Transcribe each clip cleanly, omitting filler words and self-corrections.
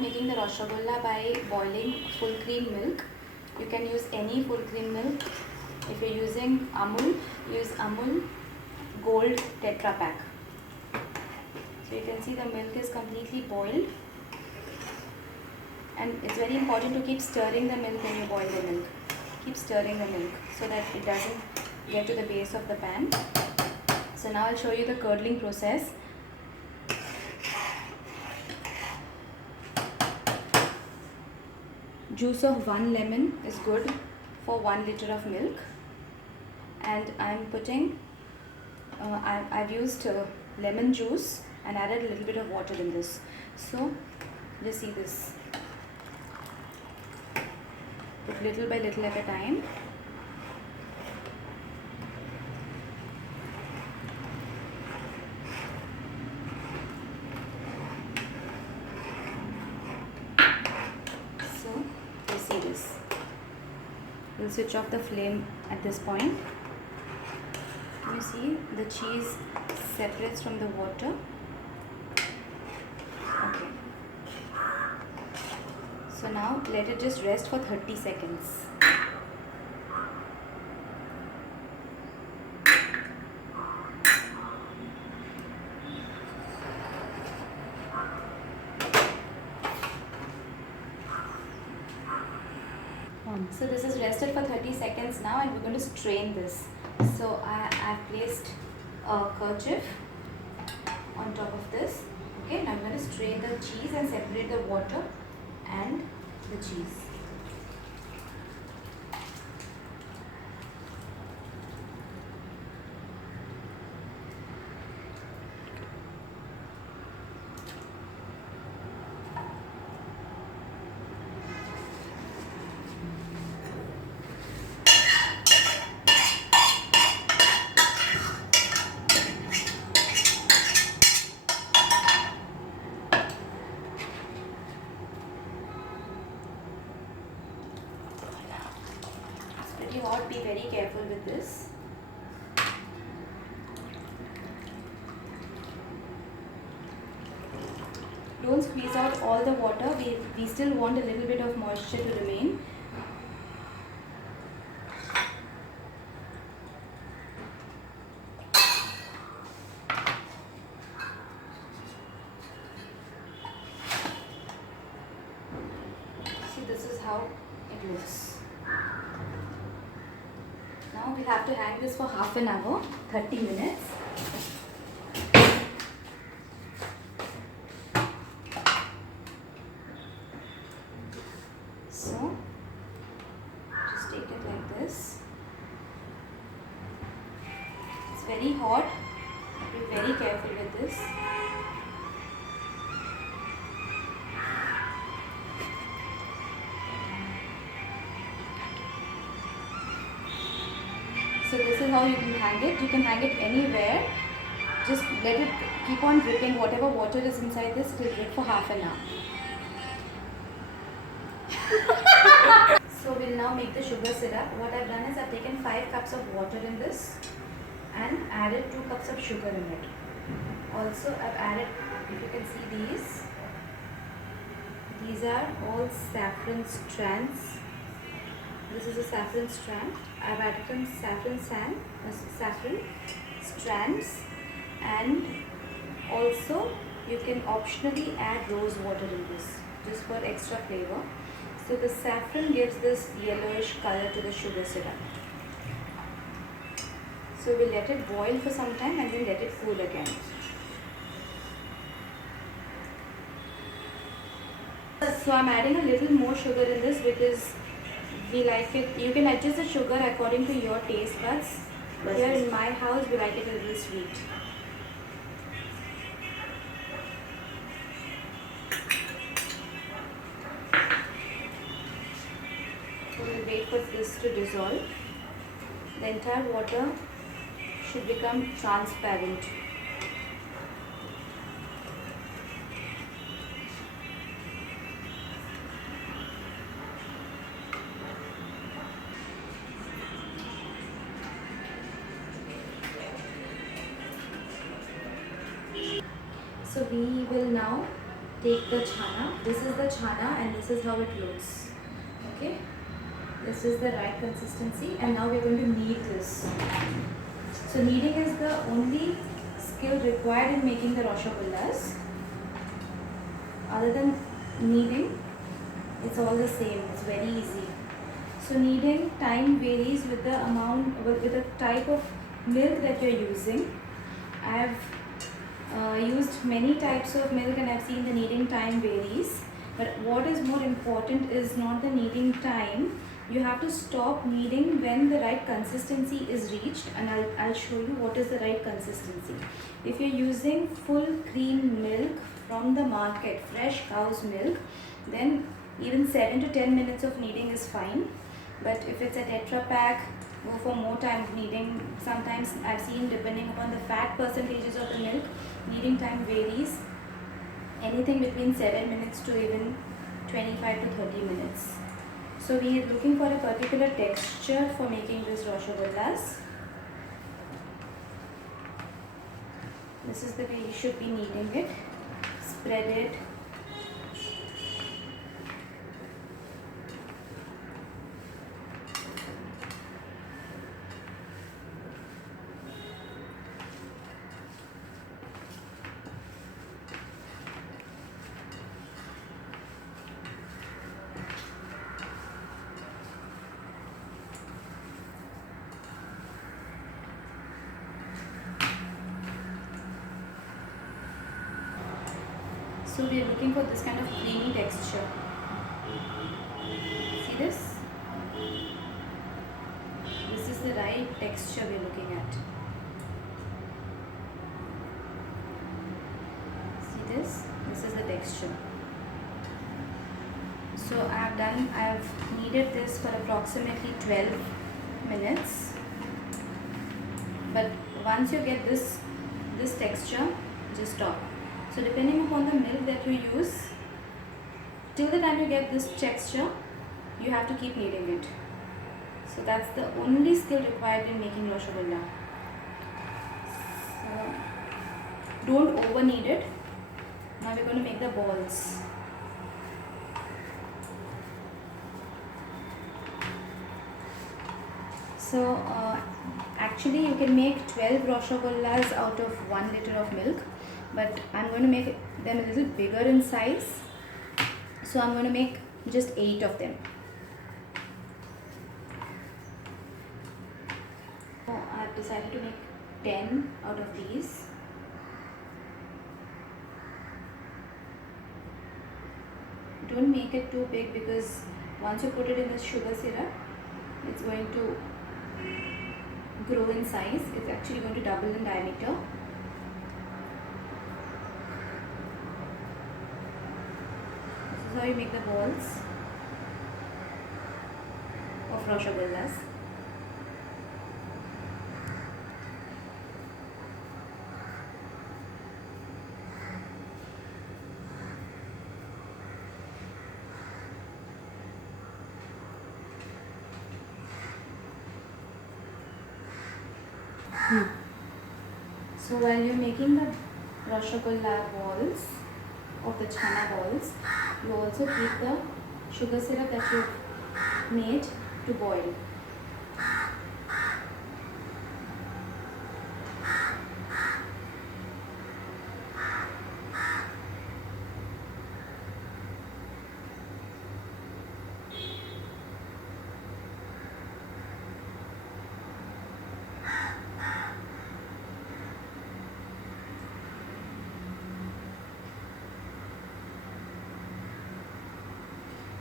Making the Roshogolla by boiling full cream milk. You can use any full cream milk. If you're using Amul, use Amul Gold Tetra Pack. So you can see the milk is completely boiled, and it's very important to keep stirring the milk when you boil the milk. Keep stirring the milk so that it doesn't get to the base of the pan. So now I'll show you the curdling process. Juice of 1 lemon is good for 1 liter of milk, and I'm putting I've used lemon juice and added a little bit of water in this. So just see this, put little by little at a time. So you see this. We'll switch off the flame at this point. You see the cheese separates from the water. Okay. So now let it just rest for 30 seconds. So this is rested for 30 seconds now, and we're going to strain this. So I've placed a kerchief on top of this. Okay, now I'm going to strain the cheese and separate the water and the cheese. Pretty hot, be very careful with this. Don't squeeze out all the water, we still want a little bit of moisture to remain. See, this is how it looks. Now we'll have to hang this for half an hour, 30 minutes. So just take it like this. It's very hot, be very careful with this. So this is how you can hang it. You can hang it anywhere. Just let it keep on dripping. Whatever water is inside this, it will drip for half an hour. So we'll now make the sugar syrup. What I've done is I've taken 5 cups of water in this and added 2 cups of sugar in it. Also I've added, if you can see these are all saffron strands. This is a saffron strand. I've added some saffron strands, and also you can optionally add rose water in this just for extra flavor. So the saffron gives this yellowish color to the sugar syrup. So we'll let it boil for some time and then let it cool again. So I'm adding a little more sugar in this because we like it. You can adjust the sugar according to your taste buds. Here in my house we like it a little sweet. So we'll wait for this to dissolve. The entire water should become transparent. So we will now take the chana. This is the chana and this is how it looks. Okay, this is the right consistency, and now we're going to knead this. So kneading is the only skill required in making the Roshogollas. Other than kneading, it's all the same. It's very easy. So kneading time varies with the amount, with the type of milk that you're using. I've used many types of milk and I've seen the kneading time varies. But what is more important is not the kneading time. You have to stop kneading when the right consistency is reached, and I'll show you what is the right consistency. If you're using full cream milk from the market, fresh cow's milk, then even 7 to 10 minutes of kneading is fine. But if it's a Tetra Pak, go for more time of kneading. Sometimes I've seen, depending upon the fat percentages of the milk, kneading time varies anything between 7 minutes to even 25 to 30 minutes. So we are looking for a particular texture for making this Roshogollas. This is the way you should be kneading it. Spread it. So we are looking for this kind of creamy texture. See this? This is the right texture we are looking at. See this? This is the texture. So I have kneaded this for approximately 12 minutes. But once you get this texture, just stop. So depending upon the milk that you use, till the time you get this texture, you have to keep kneading it. So that's the only skill required in making Roshogolla. So don't over knead it. Now we're going to make the balls. So actually you can make 12 Roshogollas out of 1 liter of milk. But I'm going to make them a little bigger in size, so I'm going to make just 8 of them. So I've decided to make 10 out of these. Don't make it too big, because once you put it in the sugar syrup, it's going to grow in size. It's actually going to double in diameter. This is how you make the balls of Roshogollas. So while you're making the Roshogolla balls, of the chana balls, you also keep the sugar syrup that you've made to boil.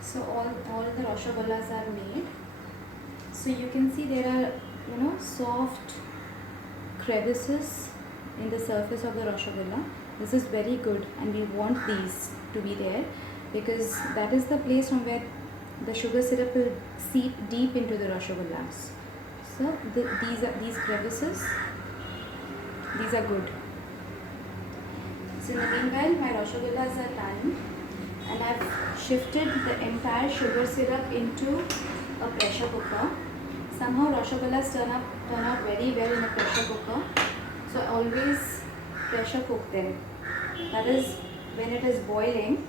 So all the Roshogollas are made. So you can see there are, soft crevices in the surface of the Roshogolla. This is very good, and we want these to be there, because that is the place from where the sugar syrup will seep deep into the Roshogollas. So these crevices, these are good. So in the meanwhile, my Roshogollas are done, and I've shifted the entire sugar syrup into a pressure cooker. Somehow Roshogollas turn out very well in a pressure cooker. So I always pressure cook them. That is when it is boiling,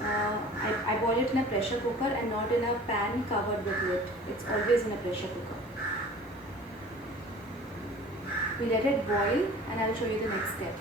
I boil it in a pressure cooker and not in a pan covered with lid. It's always in a pressure cooker. We let it boil and I'll show you the next step.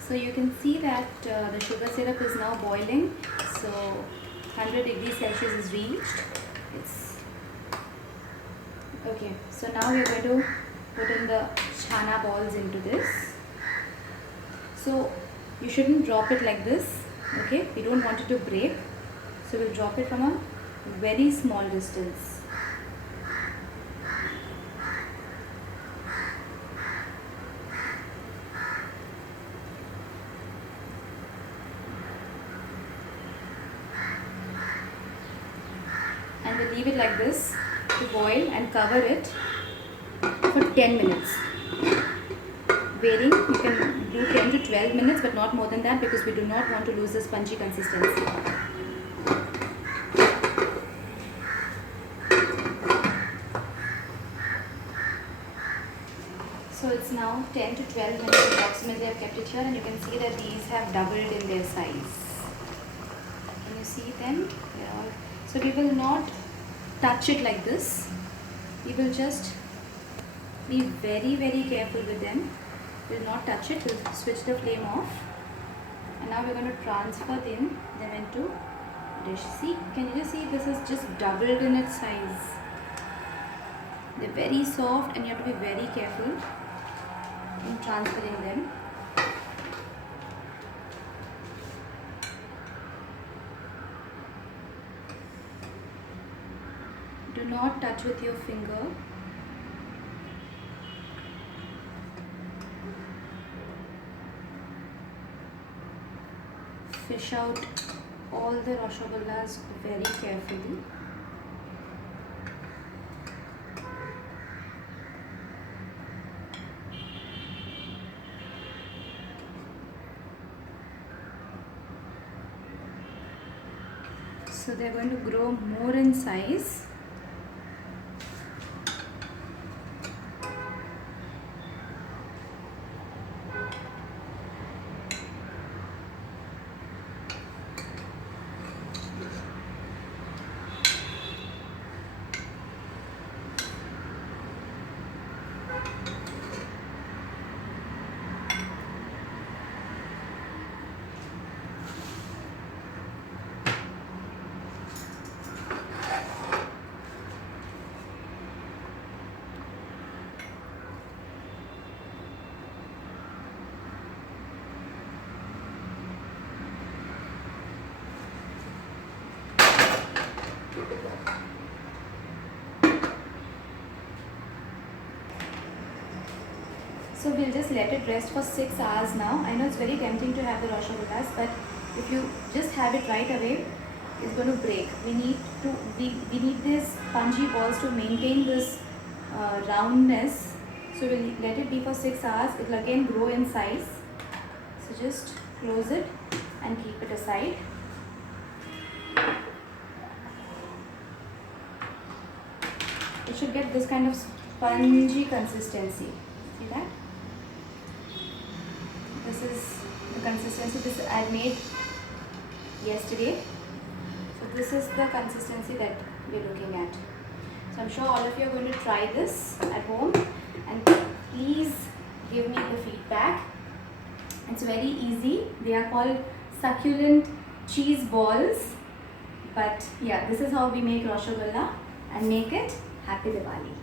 So you can see that the sugar syrup is now boiling. So 100 degrees Celsius is reached. It's okay. So now we are going to put in the chana balls into this. So you shouldn't drop it like this. Okay, we don't want it to break. So we'll drop it from a very small distance. And we'll leave it like this to boil and cover it for 10 minutes. Varying, you can do 10 to 12 minutes, but not more than that, because we do not want to lose the spongy consistency. So it's now 10 to 12 minutes approximately. I've kept it here, and you can see that these have doubled in their size. Can you see them? So we will not touch it like this. We will just be very, very careful with them. We'll not touch it. We'll switch the flame off. And now we're going to transfer them into dish. See, can you just see this is just doubled in its size. They're very soft and you have to be very careful in transferring them. Do not touch with your finger. Fish out all the Roshogollas very carefully. So they are going to grow more in size. So we'll just let it rest for 6 hours now. I know it's very tempting to have the Roshogollas, but if you just have it right away, it's going to break. We need these spongy balls to maintain this roundness. So we'll let it be for 6 hours. It will again grow in size. So just close it and keep it aside. It should get this kind of spongy consistency. See that? This is the consistency this I made yesterday. So this is the consistency that we're looking at. So I'm sure all of you are going to try this at home, and please give me the feedback. It's very easy. They are called succulent cheese balls. But yeah, this is how we make Roshogolla and make it. Happy Diwali.